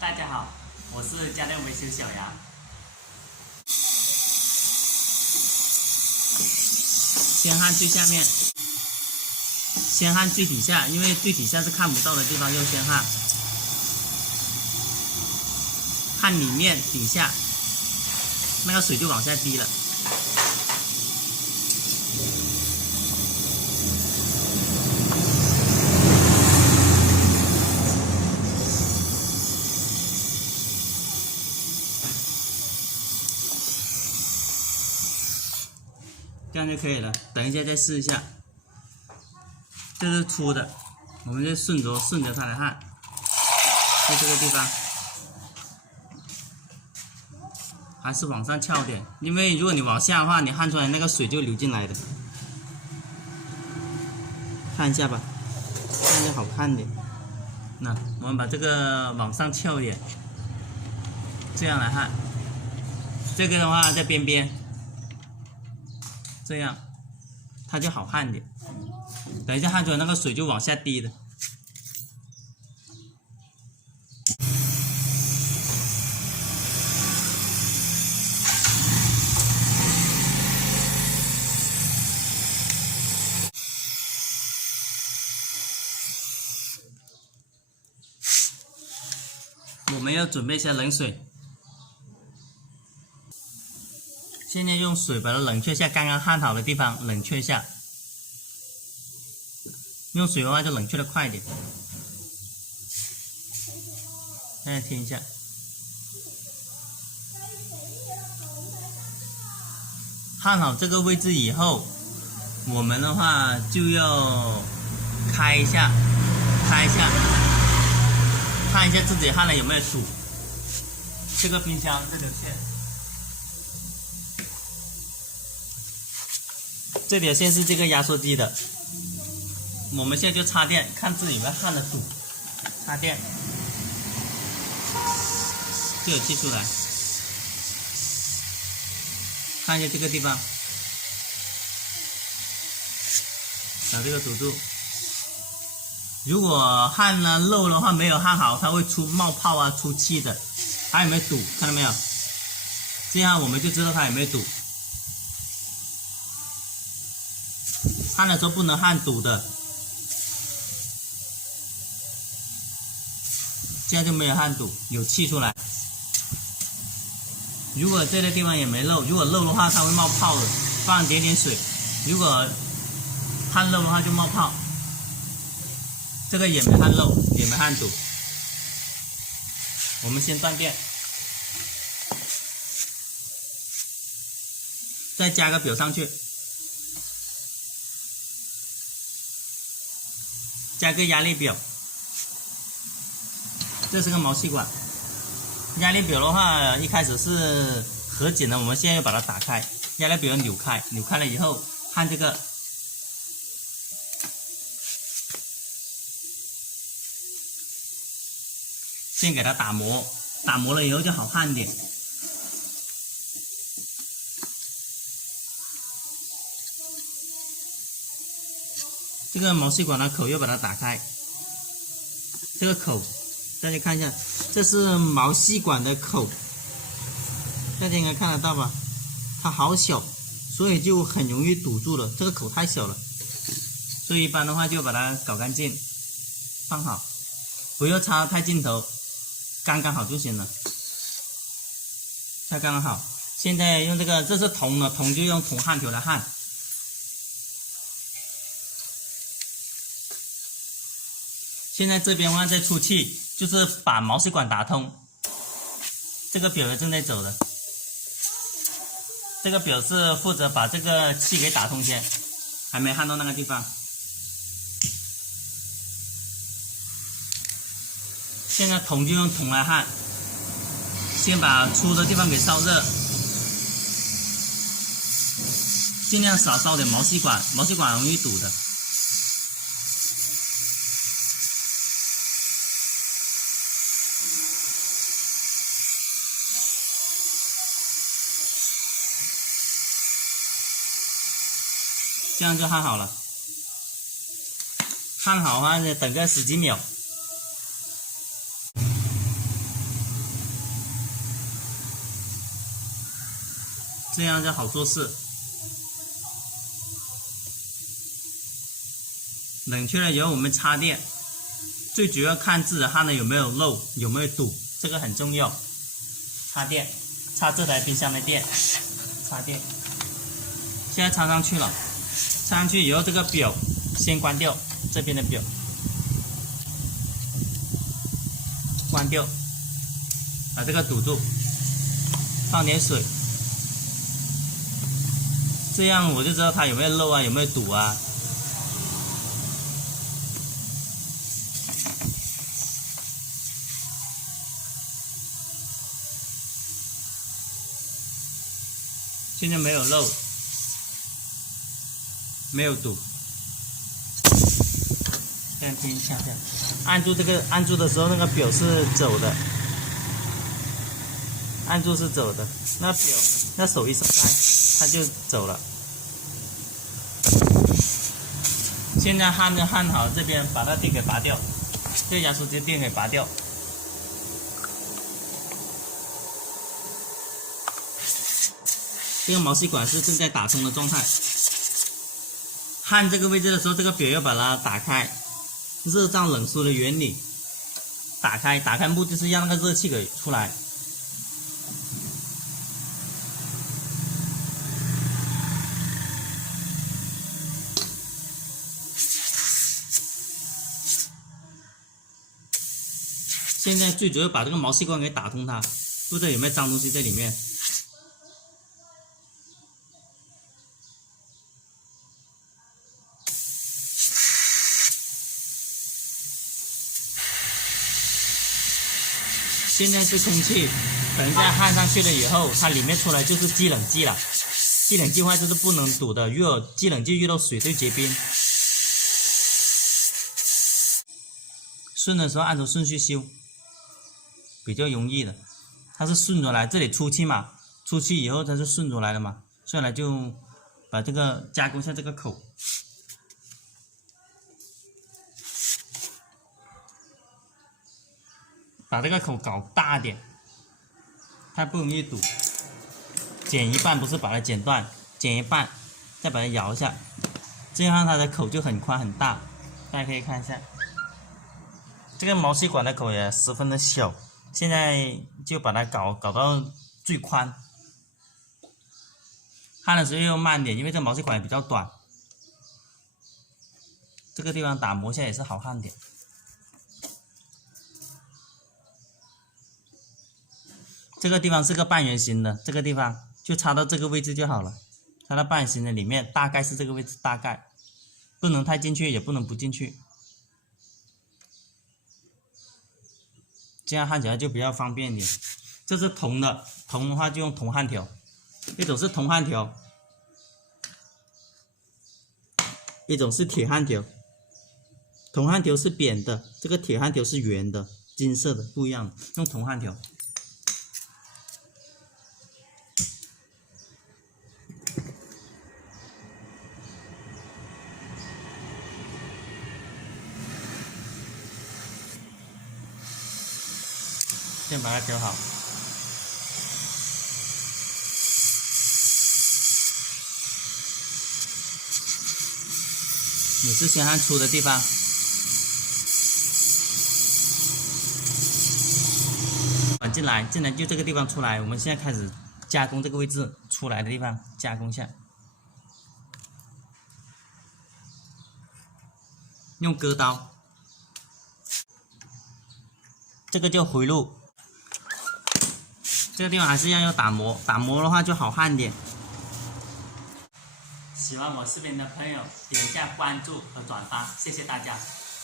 大家好，我是家电维修小杨。先焊最下面，先焊最底下，因为最底下是看不到的地方，就先焊。焊里面底下，那个水就往下滴了。这样就可以了，等一下再试一下。这是粗的，我们就顺着它来焊，就这个地方，还是往上翘点，因为如果你往下的话，你焊出来那个水就流进来的。看一下吧，这样就好看点。那我们把这个往上翘一点，这样来焊。这个的话在边边。这样，它就好焊点。等一下焊出来那个水就往下滴的。我们要准备一下冷水。现在用水把它冷却一下，刚刚焊好的地方冷却一下。用水的话就冷却的快一点。再添一下。焊好这个位置以后，我们的话就要开一下，看一下自己焊了有没有堵。这个冰箱这条线。这条线是这个压缩机的，我们现在就插电，看自己有没有焊的堵，插电，就有气出来。看一下这个地方，把这个堵住。如果焊了漏的话，没有焊好，它会冒泡啊、出气的。它有没有堵？看到没有？这样我们就知道它有没有堵。焊的时候不能焊堵的，这样就没有焊堵，有气出来。如果这个地方也没漏，如果漏的话它会冒泡的，放点水。如果焊漏的话就冒泡。这个也没焊漏，也没焊堵。我们先断电，再加个表上去。加个压力表，这是个毛细管。压力表的话，一开始是合紧的，我们现在要把它打开，压力表扭开了以后，焊这个。先给它打磨，打磨了以后就好焊点。这个毛细管的口又把它打开，这个口大家看一下，这是毛细管的口，大家应该看得到吧？它好小，所以就很容易堵住了。这个口太小了，所以一般的话就把它搞干净，放好，不要插太尽头，刚刚好就行了，插刚刚好。现在用这个，这是铜的，铜就用铜焊条来焊。现在这边的话在出气，就是把毛细管打通。这个表也正在走的，这个表是负责把这个气给打通先，还没焊到那个地方。现在铜就用铜来焊，先把粗的地方给烧热，尽量少烧点毛细管，毛细管容易堵的。这样就焊好了。焊好的话，等个10几秒。这样就好做事。冷却了以后，我们插电，最主要看自己焊的有没有漏，有没有堵，这个很重要。插电，插这台冰箱的电，插电。现在插上去了，插上去以后，这个表先关掉，这边的表关掉，把这个堵住，放点水，这样我就知道它有没有漏啊，有没有堵啊。现在没有漏，没有堵。这样听一下，这样按住这个，按住的时候那个表是走的，按住是走的，那表那手一松开，它就走了。现在焊就焊好，这边把它电给拔掉，这个压缩机电给拔掉。这个毛细管是正在打通的状态，焊这个位置的时候，这个表要把它打开，热胀冷缩的原理，打开目的是让那个热气给出来。现在最主要把这个毛细管给打通它，不知道有没有脏东西在里面。现在是空气，等一下焊上去了以后，它里面出来就是制冷剂了。制冷剂话就是不能堵的，遇到制冷剂遇到水就结冰。顺的时候按照顺序修，比较容易的。它是顺着来，这里出气嘛，出气以后它是顺着来的嘛，顺来就把这个加工一下这个口。把这个口搞大点，它不容易堵。剪一半不是把它剪断，剪一半再把它摇一下，这样它的口就很宽很大。大家可以看一下，这个毛细管的口也十分的小，现在就把它搞到最宽。焊的时候要慢点，因为这毛细管也比较短。这个地方打磨一下也是好焊点。这个地方是个半圆形的，这个地方就插到这个位置就好了。插到半圆形的里面，大概是这个位置，大概不能太进去，也不能不进去，这样焊起来就比较方便一点。这是铜的，铜的话就用铜焊条，一种是铜焊条，一种是铁焊条。铜焊条是扁的，这个铁焊条是圆的，金色的，不一样的，用铜焊条。先把它调好。你是先焊粗的地方，转进来就这个地方出来。我们现在开始加工这个位置出来的地方，加工一下，用割刀，这个叫回路。这个地方还是要打磨，打磨的话就好焊点。喜欢我视频的朋友，点一下关注和转发，谢谢大家。